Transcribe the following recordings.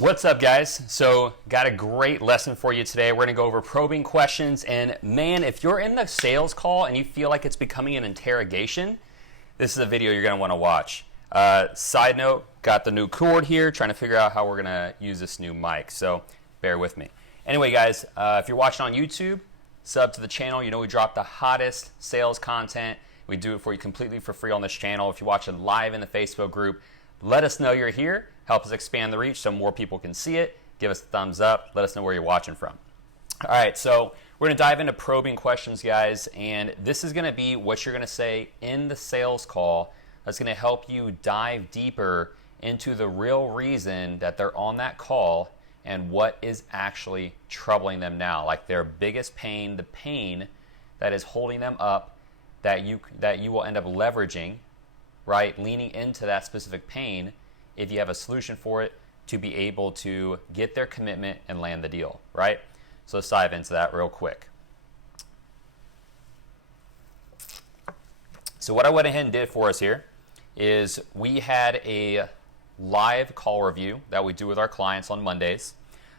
What's up, guys? So got a great lesson for you today. We're going to go over probing questions, and man, if you're in the sales call and you feel like it's becoming an interrogation, this is a video you're going to want to watch. Side note, got the new cord here, trying to figure out how we're going to use this new mic, so bear with me. Anyway, guys, if you're watching on YouTube, sub to the channel. You know we drop the hottest sales content. We do it for you completely for free on this channel. If you're watching live in the Facebook group, let us know you're here. Help us expand the reach so more people can see it. Give us a thumbs up. Let us know where you're watching from. All right, so we're going to dive into probing questions, guys, and this is going to be what you're going to say in the sales call. That's going to help you dive deeper into the real reason that they're on that call and what is actually troubling them now, like their biggest pain, the pain that is holding them up, that you will end up leveraging, right, leaning into that specific pain if you have a solution for it to be able to get their commitment and land the deal, right? So let's dive into that real quick. So what I went ahead and did for us here is we had a live call review that we do with our clients on Mondays.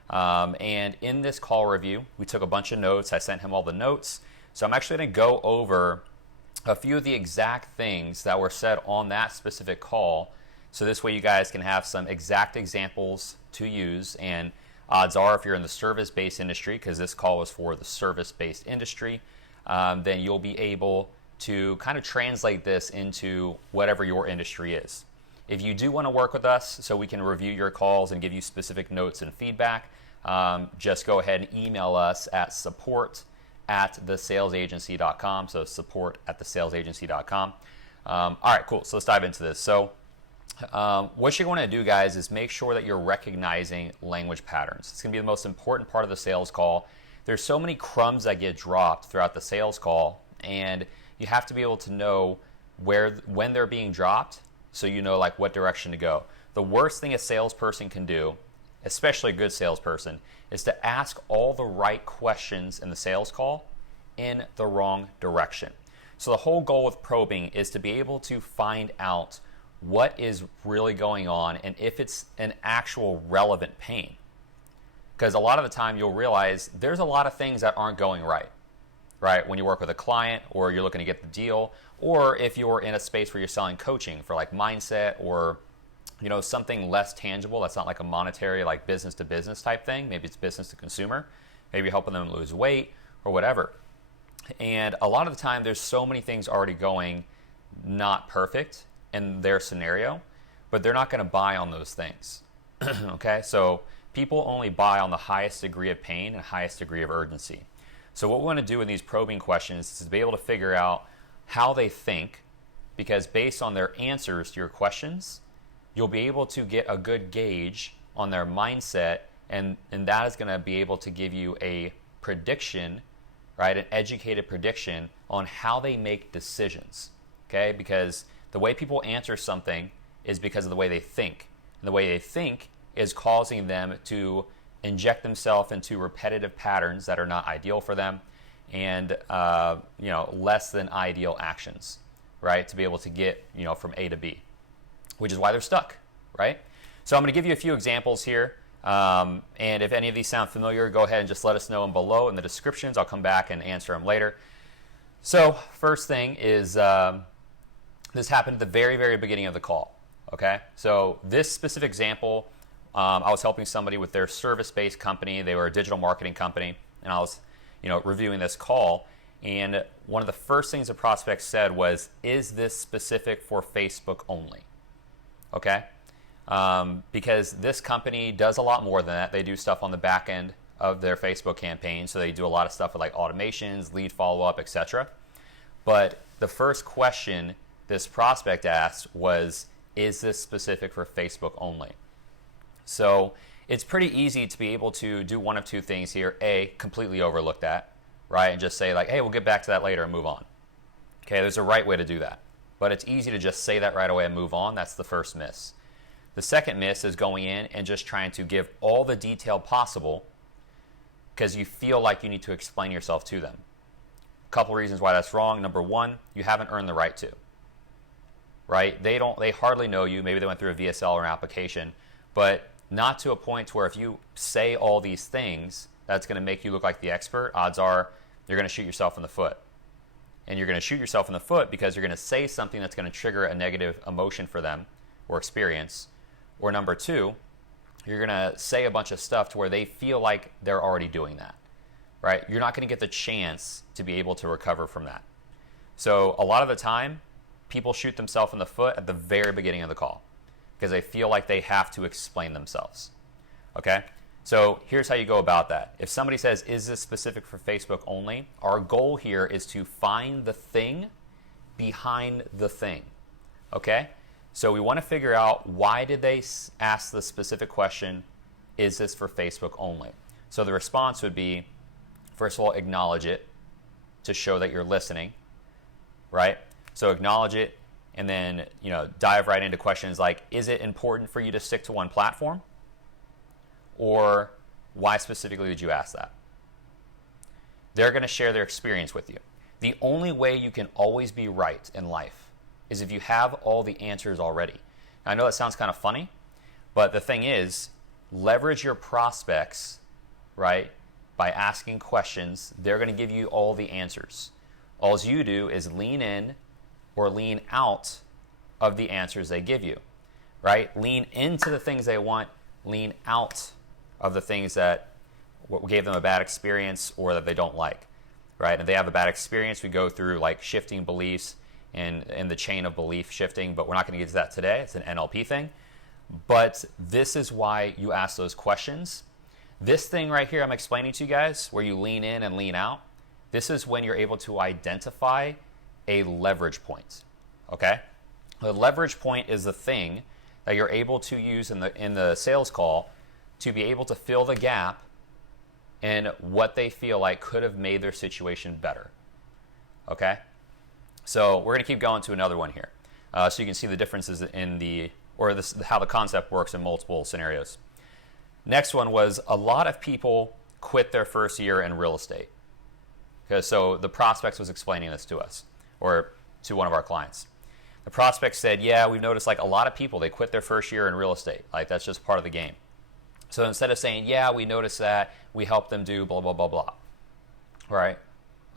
And in this call review, we took a bunch of notes. I sent him all the notes. So I'm actually going to go over a few of the exact things that were said on that specific call. So this way you guys can have some exact examples to use, and odds are if you're in the service-based industry, because this call was for the service-based industry, then you'll be able to kind of translate this into whatever your industry is. If you do want to work with us so we can review your calls and give you specific notes and feedback, just go ahead and email us at support@thesalesagency.com. So support@thesalesagency.com. All right, cool. So let's dive into this. So what you're going to do, guys, is make sure that you're recognizing language patterns. It's going to be the most important part of the sales call. There's so many crumbs that get dropped throughout the sales call, and you have to be able to know when they're being dropped, so you know like what direction to go. The worst thing a salesperson can do, especially a good salesperson, is to ask all the right questions in the sales call in the wrong direction. So the whole goal with probing is to be able to find out what is really going on and if it's an actual relevant pain. Because a lot of the time you'll realize there's a lot of things that aren't going right when you work with a client or you're looking to get the deal, or if you're in a space where you're selling coaching for like mindset or something less tangible that's not like a monetary, like business to business type thing. Maybe it's business to consumer. Maybe you're helping them lose weight or whatever. And a lot of the time there's so many things already going not perfect in their scenario, but they're not going to buy on those things. Okay, so people only buy on the highest degree of pain and highest degree of urgency. So what we want to do in these probing questions is to be able to figure out how they think, because based on their answers to your questions, you'll be able to get a good gauge on their mindset, and that is going to be able to give you a prediction, right, an educated prediction on how they make decisions, okay? Because the way people answer something is because of the way they think. And the way they think is causing them to inject themselves into repetitive patterns that are not ideal for them and less than ideal actions, right, to be able to get from A to B, which is why they're stuck, right? So I'm going to give you a few examples here, and if any of these sound familiar, go ahead and just let us know them below in the descriptions. I'll come back and answer them later. So first thing is this happened at the very, very beginning of the call, okay? So this specific example, I was helping somebody with their service-based company. They were a digital marketing company, and I was reviewing this call, and one of the first things the prospect said was, is this specific for Facebook only? Okay? Because this company does a lot more than that. They do stuff on the back end of their Facebook campaign, so they do a lot of stuff with like automations, lead follow-up, etc. But the first question this prospect asked was, is this specific for Facebook only? So it's pretty easy to be able to do one of two things here. A, completely overlook that, right? And just say like, hey, we'll get back to that later and move on. Okay, there's a right way to do that. But it's easy to just say that right away and move on. That's the first miss. The second miss is going in and just trying to give all the detail possible because you feel like you need to explain yourself to them. A couple reasons why that's wrong. Number one, you haven't earned the right to. Right? They hardly know you. Maybe they went through a VSL or an application, but not to a point where if you say all these things, that's going to make you look like the expert. Odds are you're going to shoot yourself in the foot. And you're going to shoot yourself in the foot because you're going to say something that's going to trigger a negative emotion for them or experience. Or number two, you're going to say a bunch of stuff to where they feel like they're already doing that, right? You're not going to get the chance to be able to recover from that. So a lot of the time, people shoot themselves in the foot at the very beginning of the call because they feel like they have to explain themselves, okay? So here's how you go about that. If somebody says, is this specific for Facebook only? Our goal here is to find the thing behind the thing, okay? So we want to figure out, why did they ask the specific question, is this for Facebook only? So the response would be, first of all, acknowledge it to show that you're listening, right? So acknowledge it, and then dive right into questions like, is it important for you to stick to one platform? Or why specifically did you ask that? They're going to share their experience with you. The only way you can always be right in life is if you have all the answers already. Now, I know that sounds kind of funny, but the thing is, leverage your prospects, right, by asking questions. They're going to give you all the answers. All you do is lean in or lean out of the answers they give you, right? Lean into the things they want, lean out of the things that gave them a bad experience or that they don't like, right? If they have a bad experience, we go through like shifting beliefs and the chain of belief shifting, but we're not going to get to that today. It's an NLP thing. But this is why you ask those questions. This thing right here I'm explaining to you guys, where you lean in and lean out, this is when you're able to identify a leverage point, okay? The leverage point is the thing that you're able to use in the sales call to be able to fill the gap in what they feel like could have made their situation better, okay? So we're going to keep going to another one here, so you can see the differences in how the concept works in multiple scenarios. Next one was, a lot of people quit their first year in real estate. Okay, so the prospect was explaining this to us, or to one of our clients. The prospect said, yeah, we've noticed like a lot of people, they quit their first year in real estate. Like, that's just part of the game. So instead of saying, yeah, we noticed that, we helped them do blah, blah, blah, blah, right?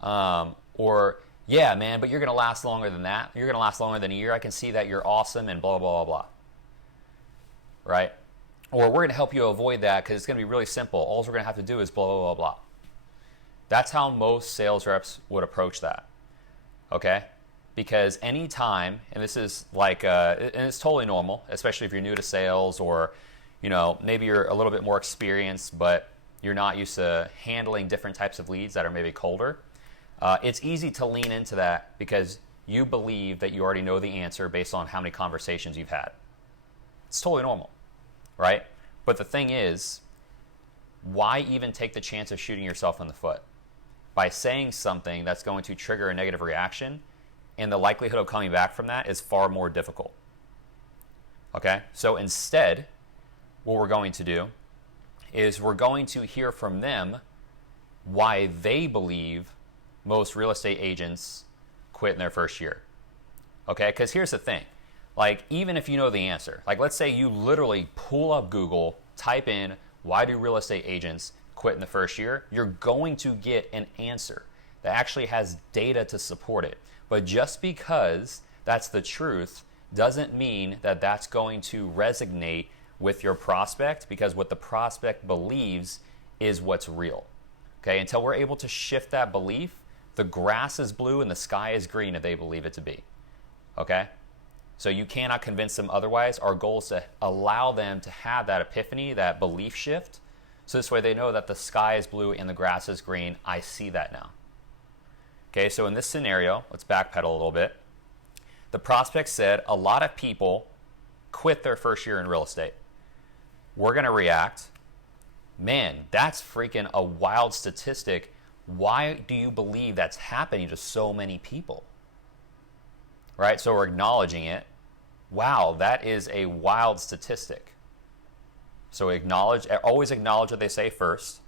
Or, yeah, man, but you're going to last longer than that. You're going to last longer than a year. I can see that you're awesome and blah, blah, blah, blah, right? Or we're going to help you avoid that because it's going to be really simple. All we're going to have to do is blah, blah, blah, blah. That's how most sales reps would approach that, okay? Because any time, and this is like, and it's totally normal, especially if you're new to sales, or maybe you're a little bit more experienced, but you're not used to handling different types of leads that are maybe colder. It's easy to lean into that because you believe that you already know the answer based on how many conversations you've had. It's totally normal, right? But the thing is, why even take the chance of shooting yourself in the foot? By saying something that's going to trigger a negative reaction, and the likelihood of coming back from that is far more difficult. Okay? So instead, what we're going to do is we're going to hear from them why they believe most real estate agents quit in their first year. Okay? Because here's the thing. Like, even if you know the answer, like let's say you literally pull up Google, type in, why do real estate agents quit in the first year? You're going to get an answer that actually has data to support it. But just because that's the truth doesn't mean that that's going to resonate with your prospect, because what the prospect believes is what's real. Okay, until we're able to shift that belief, the grass is blue and the sky is green if they believe it to be. Okay? So you cannot convince them otherwise. Our goal is to allow them to have that epiphany, that belief shift, so this way they know that the sky is blue and the grass is green. I see that now. Okay, so in this scenario, let's backpedal a little bit. The prospect said a lot of people quit their first year in real estate. We're going to react, man, that's freaking a wild statistic. Why do you believe that's happening to so many people? Right? So we're acknowledging it. Wow, that is a wild statistic. So always acknowledge what they say first,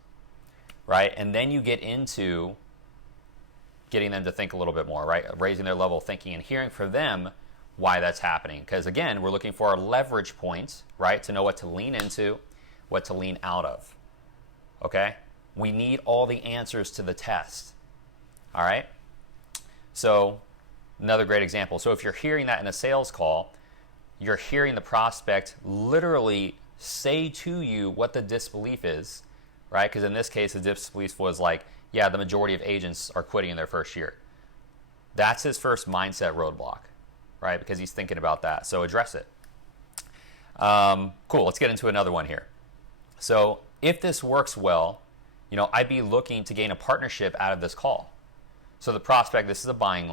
right? And then you get into getting them to think a little bit more, right? Raising their level of thinking and hearing from them why that's happening. Because again, we're looking for our leverage points, right? To know what to lean into what to lean out of. Okay? We need all the answers to the test. All right? So, another great example. So if you're hearing that in a sales call, you're hearing the prospect literally say to you what the disbelief is, right? Because in this case, the disbelief was like, yeah, the majority of agents are quitting in their first year. That's his first mindset roadblock, right? Because he's thinking about that. So address it. Cool. Let's get into another one here. So if this works well, I'd be looking to gain a partnership out of this call. So the prospect, this is a buying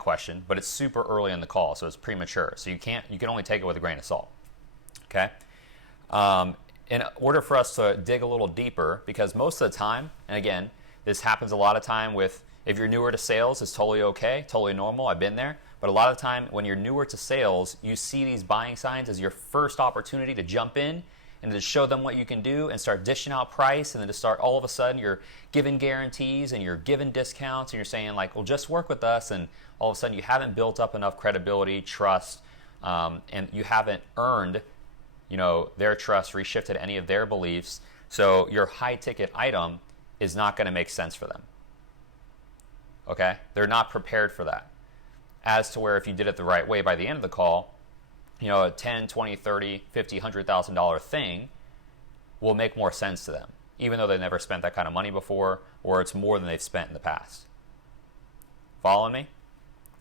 question, but it's super early in the call, so it's premature. So you can only take it with a grain of salt. Okay. In order for us to dig a little deeper, because most of the time, and again, this happens a lot of time with, if you're newer to sales, it's totally okay, totally normal. I've been there. But a lot of the time, when you're newer to sales, you see these buying signs as your first opportunity to jump in and to show them what you can do and start dishing out price, and then to start all of a sudden you're giving guarantees and you're giving discounts and you're saying like, well, just work with us, and all of a sudden you haven't built up enough credibility, trust, and you haven't earned their trust, reshifted any of their beliefs. So your high ticket item is not going to make sense for them. Okay? They're not prepared for that. As to where if you did it the right way by the end of the call, a $10, $20, $30, $50, $100,000 thing will make more sense to them, even though they've never spent that kind of money before, or it's more than they've spent in the past. Following me?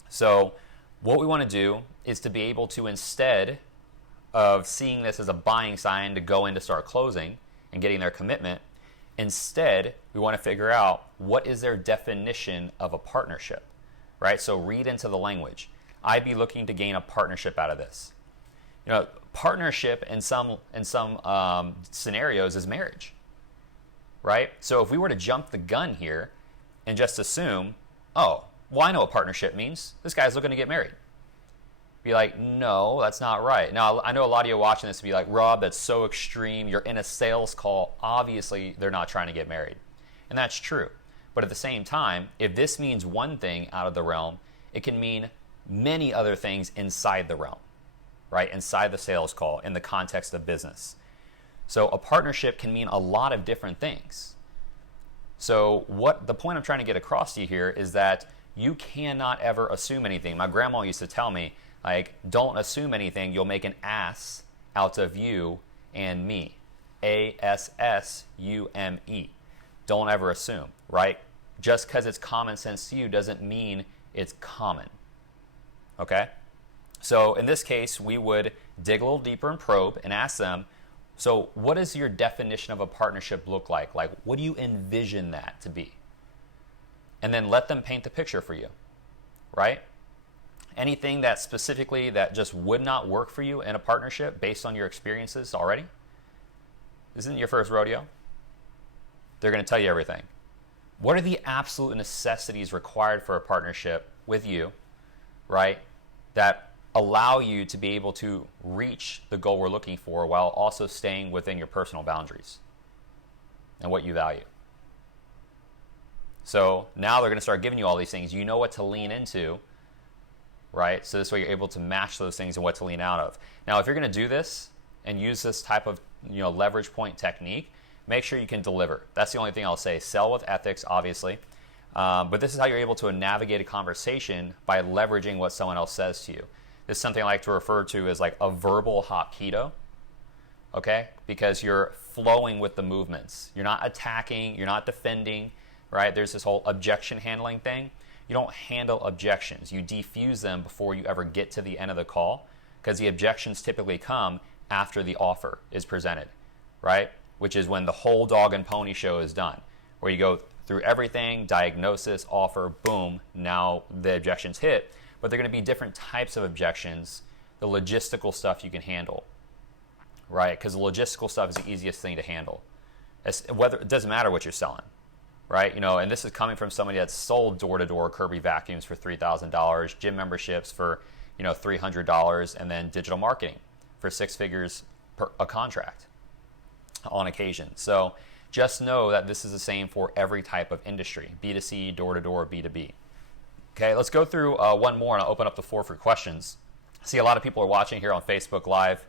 So what we want to do is to be able to, instead of seeing this as a buying sign to go in to start closing and getting their commitment, instead we want to figure out what is their definition of a partnership, right? So read into the language. I'd be looking to gain a partnership out of this. Partnership in some scenarios is marriage, right? So if we were to jump the gun here and just assume, oh, well, I know what partnership means. This guy's looking to get married. Be like, no, that's not right. Now, I know a lot of you watching this be like, Rob, that's so extreme. You're in a sales call. Obviously, they're not trying to get married. And that's true. But at the same time, if this means one thing out of the realm, it can mean many other things inside the realm, right? Inside the sales call, in the context of business. So a partnership can mean a lot of different things. So what the point I'm trying to get across to you here is that you cannot ever assume anything. My grandma used to tell me, like, don't assume anything. You'll make an ass out of you and me. ASSUME. Don't ever assume, right? Just because it's common sense to you doesn't mean it's common. Okay? So in this case, we would dig a little deeper and probe and ask them, so what does your definition of a partnership look like? Like, what do you envision that to be? And then let them paint the picture for you, right? Anything that specifically that just would not work for you in a partnership based on your experiences already? This isn't your first rodeo. They're going to tell you everything. What are the absolute necessities required for a partnership with you, right, that allow you to be able to reach the goal we're looking for while also staying within your personal boundaries and what you value? So now they're going to start giving you all these things. You know what to lean into, right? So this way you're able to match those things and what to lean out of. Now, if you're going to do this and use this type of leverage point technique, make sure you can deliver. That's the only thing I'll say. Sell with ethics, obviously. But this is how you're able to navigate a conversation by leveraging what someone else says to you. This is something I like to refer to as like a verbal hot keto, okay? Because you're flowing with the movements. You're not attacking, you're not defending, right? There's this whole objection handling thing. You don't handle objections. You defuse them before you ever get to the end of the call, because the objections typically come after the offer is presented, right? Which is when the whole dog and pony show is done, where you go through everything, diagnosis, offer, boom, now the objections hit. But they're going to be different types of objections. The logistical stuff you can handle, right? Because the logistical stuff is the easiest thing to handle. It doesn't matter what you're selling, right? And this is coming from somebody that's sold door-to-door Kirby vacuums for $3,000, gym memberships for $300, and then digital marketing for 6 figures per a contract on occasion. So just know that this is the same for every type of industry, B2C, door-to-door, B2B. Okay, let's go through one more, and I'll open up the floor for questions. I see a lot of people are watching here on Facebook Live.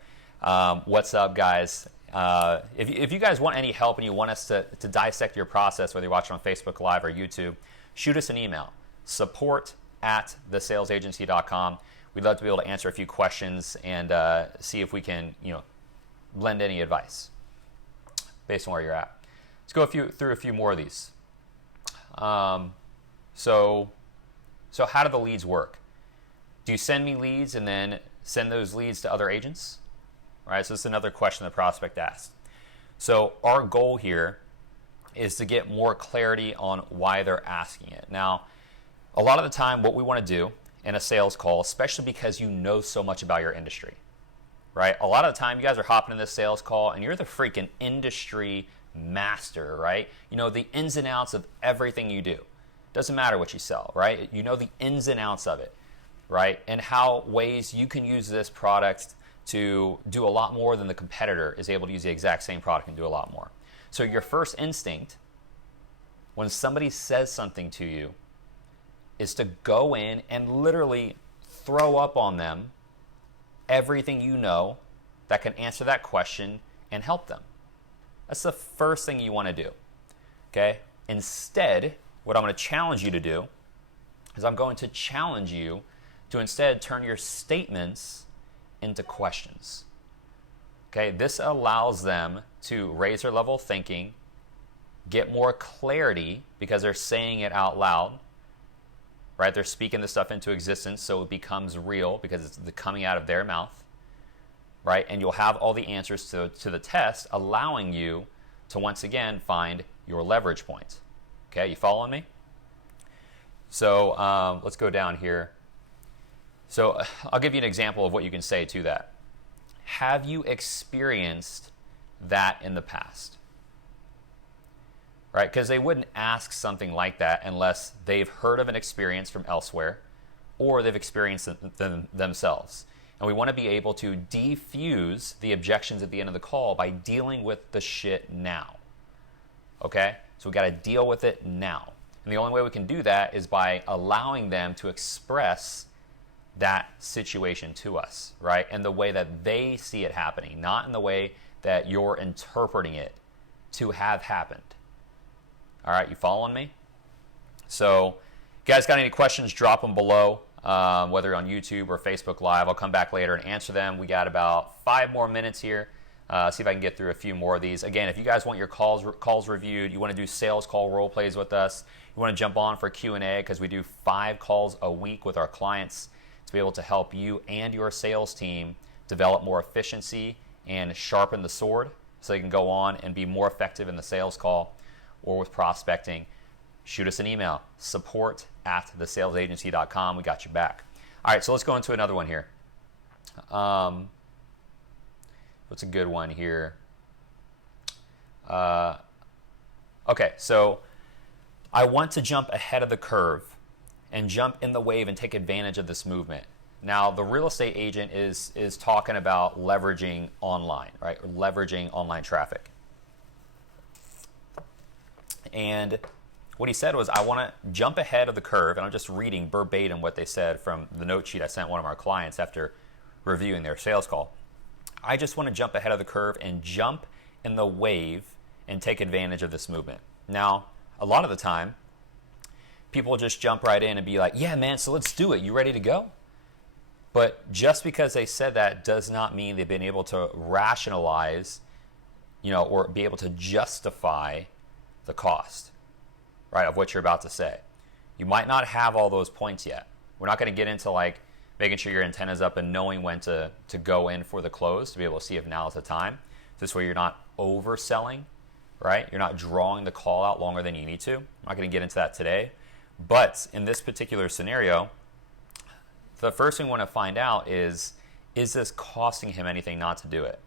What's up, guys? If you guys want any help and you want us to dissect your process, whether you're watching on Facebook Live or YouTube, shoot us an email, support@thesalesagency.com. We'd love to be able to answer a few questions and see if we can, lend any advice based on where you're at. Let's go through a few more of these. So how do the leads work? Do you send me leads and then send those leads to other agents? All right, so this is another question the prospect asked. So our goal here is to get more clarity on why they're asking it. Now, a lot of the time what we want to do in a sales call, especially because you know so much about your industry, right? A lot of the time you guys are hopping in this sales call and you're the freaking industry master, right? You know the ins and outs of everything you do. Doesn't matter what you sell, right? You know the ins and outs of it, right? And how ways you can use this product to do a lot more than the competitor is able to use the exact same product and do a lot more. So your first instinct when somebody says something to you is to go in and literally throw up on them everything you know that can answer that question and help them. That's the first thing you want to do, okay? Instead, what I'm going to challenge you to do is I'm going to challenge you to instead turn your statements into questions, okay? This allows them to raise their level of thinking, get more clarity because they're saying it out loud, right? They're speaking this stuff into existence so it becomes real because it's coming out of their mouth, right? And you'll have all the answers to the test, allowing you to once again find your leverage points. Okay, you following me? So let's go down here. So I'll give you an example of what you can say to that. Have you experienced that in the past? Right? Because they wouldn't ask something like that unless they've heard of an experience from elsewhere or they've experienced them themselves. And we want to be able to defuse the objections at the end of the call by dealing with the shit now. Okay? So we got to deal with it now. And the only way we can do that is by allowing them to express that situation to us, right? In the way that they see it happening, not in the way that you're interpreting it to have happened. All right, you following me? So, if you guys got any questions, drop them below, whether on YouTube or Facebook Live. I'll come back later and answer them. We got about 5 more minutes here. See if I can get through a few more of these. Again, if you guys want your calls reviewed, you want to do sales call role plays with us, you want to jump on for Q&A because we do 5 calls a week with our clients to be able to help you and your sales team develop more efficiency and sharpen the sword so they can go on and be more effective in the sales call or with prospecting. Shoot us an email, support@thesalesagency.com. We got you back. All right, so let's go into another one here. What's a good one here? Okay, so I want to jump ahead of the curve and jump in the wave and take advantage of this movement. Now, the real estate agent is talking about leveraging online, right? Or leveraging online traffic. And what he said was, I want to jump ahead of the curve, and I'm just reading verbatim what they said from the note sheet I sent one of our clients after reviewing their sales call. I just want to jump ahead of the curve and jump in the wave and take advantage of this movement. Now, a lot of the time, people just jump right in and be like, yeah, man, so let's do it. You ready to go? But just because they said that does not mean they've been able to rationalize, or be able to justify the cost, right, of what you're about to say. You might not have all those points yet. We're not going to get into making sure your antenna's up and knowing when to go in for the close to be able to see if now is the time. This way you're not overselling, right? You're not drawing the call out longer than you need to. I'm not going to get into that today. But in this particular scenario, the first thing we want to find out is this costing him anything not to do it?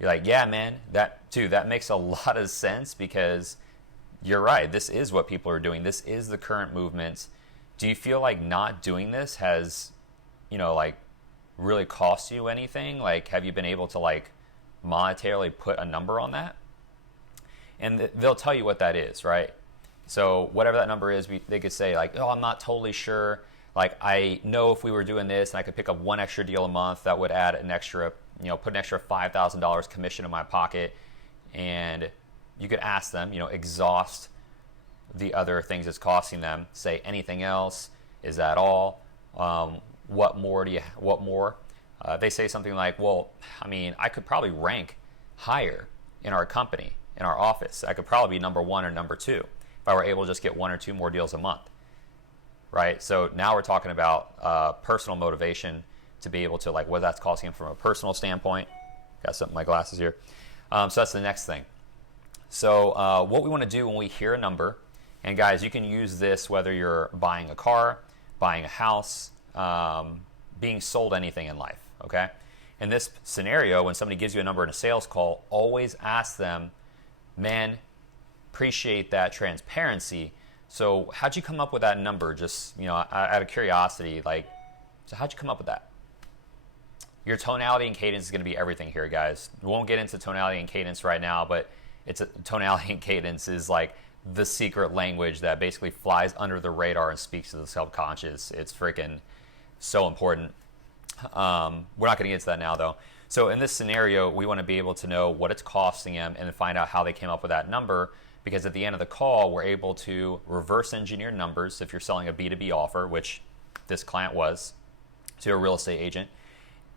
You're like, yeah, man, that makes a lot of sense because you're right. This is what people are doing. This is the current movement. Do you feel like not doing this has, really cost you anything? Have you been able to monetarily put a number on that? And they'll tell you what that is, right? So whatever that number is, they could say oh, I'm not totally sure. I know if we were doing this and I could pick up one extra deal a month, that would add an extra, put an extra $5,000 commission in my pocket, and you could ask them, exhaust the other things it's costing them. Say anything else? Is that all? What more do you? What more? They say something like, well, I could probably rank higher in our company, in our office. I could probably be number 1 or number 2 if I were able to just get 1 or 2 more deals a month, right? So now we're talking about personal motivation to be able to, what that's costing them from a personal standpoint. Got some of my glasses here. So that's the next thing. So what we want to do when we hear a number, and guys, you can use this whether you're buying a car, buying a house, being sold anything in life, okay? In this scenario, when somebody gives you a number in a sales call, always ask them, man, appreciate that transparency. So how'd you come up with that number? Just, out of curiosity, so how'd you come up with that? Your tonality and cadence is going to be everything here, guys. We won't get into tonality and cadence right now, but tonality and cadence is the secret language that basically flies under the radar and speaks to the subconscious. It's freaking so important. We're not going to get into that now, though. So in this scenario, we want to be able to know what it's costing them and find out how they came up with that number, because at the end of the call, we're able to reverse engineer numbers if you're selling a B2B offer, which this client was, to a real estate agent.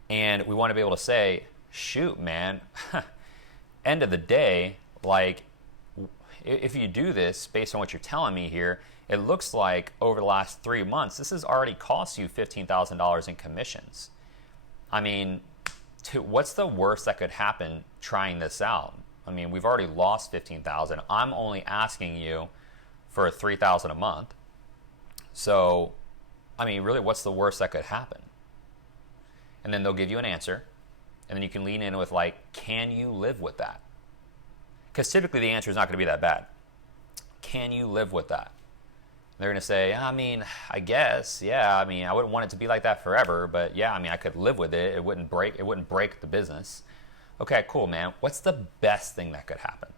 And we want to be able to say, shoot, man, end of the day, if you do this based on what you're telling me here, it looks like over the last 3 months, this has already cost you $15,000 in commissions. What's the worst that could happen trying this out? We've already lost $15,000. I'm only asking you for $3,000 a month. So, really, what's the worst that could happen? And then they'll give you an answer, and then you can lean in with can you live with that? Because typically the answer is not going to be that bad. Can you live with that? They're going to say, I guess, yeah. I wouldn't want it to be like that forever, but yeah, I could live with it. It wouldn't break the business. Okay, cool, man. What's the best thing that could happen?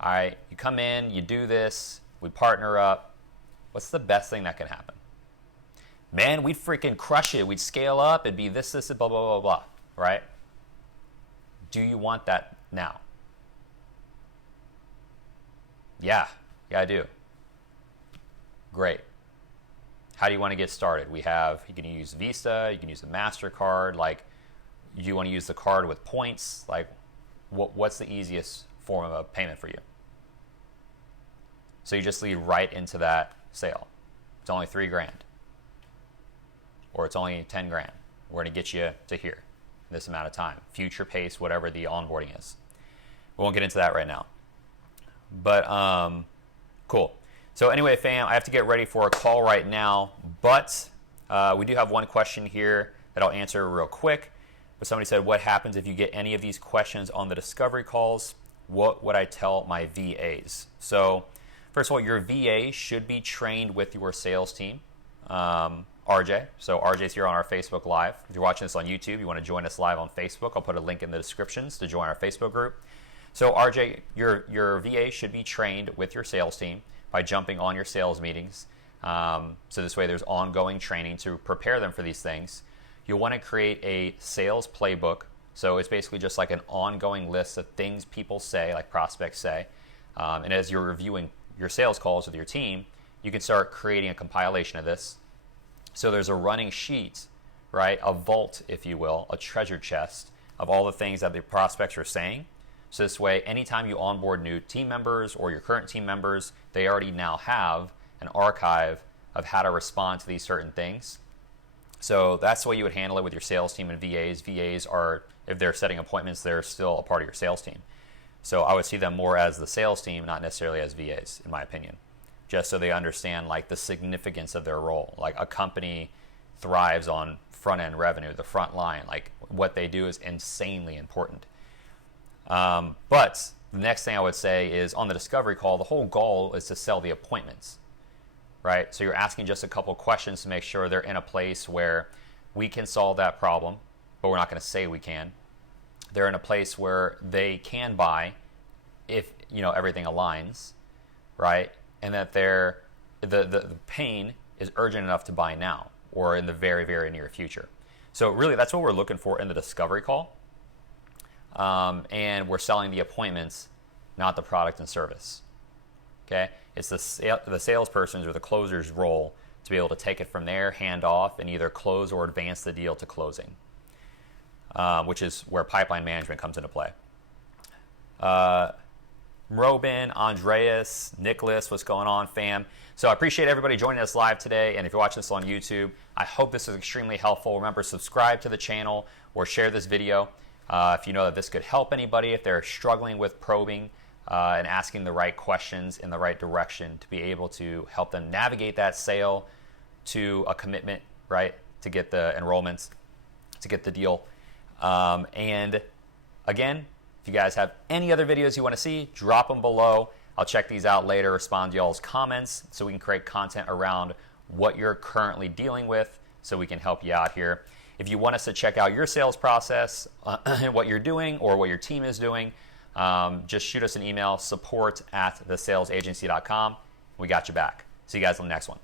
All right, you come in, you do this, we partner up. What's the best thing that could happen? Man, we'd freaking crush it. We'd scale up. It'd be this, blah, blah, blah, blah, right? Do you want that now? Yeah, I do. Great. How do you want to get started? You can use Visa, you can use a MasterCard. You want to use the card with points? What's the easiest form of payment for you? So you just lead right into that sale. It's only $3,000. Or it's only $10,000. We're going to get you to here this amount of time. Future pace, whatever the onboarding is. We won't get into that right now. But cool. So anyway, fam, I have to get ready for a call right now. But we do have one question here that I'll answer real quick. But somebody said, what happens if you get any of these questions on the discovery calls? What would I tell my VAs? So first of all, your VA should be trained with your sales team. RJ. So RJ's here on our Facebook Live. If you're watching this on YouTube, you want to join us live on Facebook, I'll put a link in the descriptions to join our Facebook group. So RJ, your VA should be trained with your sales team by jumping on your sales meetings. So this way there's ongoing training to prepare them for these things. You'll want to create a sales playbook. So it's basically just an ongoing list of things people say, like prospects say. And as you're reviewing your sales calls with your team, you can start creating a compilation of this. So there's a running sheet, right? A vault, if you will, a treasure chest of all the things that the prospects are saying. So this way, anytime you onboard new team members or your current team members, they already now have an archive of how to respond to these certain things. So that's the way you would handle it with your sales team and VAs. VAs are, if they're setting appointments, they're still a part of your sales team. So I would see them more as the sales team, not necessarily as VAs, in my opinion. Just so they understand the significance of their role. A company thrives on front-end revenue, the front line. What they do is insanely important. But the next thing I would say is on the discovery call, the whole goal is to sell the appointments, right? So you're asking just a couple questions to make sure they're in a place where we can solve that problem, but we're not going to say we can. They're in a place where they can buy if everything aligns, right? And that the pain is urgent enough to buy now or in the very, very near future. So really, that's what we're looking for in the discovery call. And we're selling the appointments, not the product and service. Okay, it's the salesperson's or the closer's role to be able to take it from there, hand off, and either close or advance the deal to closing, which is where pipeline management comes into play. Robin, Andreas, Nicholas, what's going on, fam? So I appreciate everybody joining us live today, and if you're watching this on YouTube, I hope this is extremely helpful. Remember, subscribe to the channel or share this video if you know that this could help anybody, if they're struggling with probing and asking the right questions in the right direction to be able to help them navigate that sale to a commitment, right, to get the enrollments, to get the deal. And again, if you guys have any other videos you want to see, drop them below. I'll check these out later, respond to y'all's comments so we can create content around what you're currently dealing with so we can help you out here. If you want us to check out your sales process and what you're doing or what your team is doing, just shoot us an email, support@thesalesagency.com. We got you back. See you guys on the next one.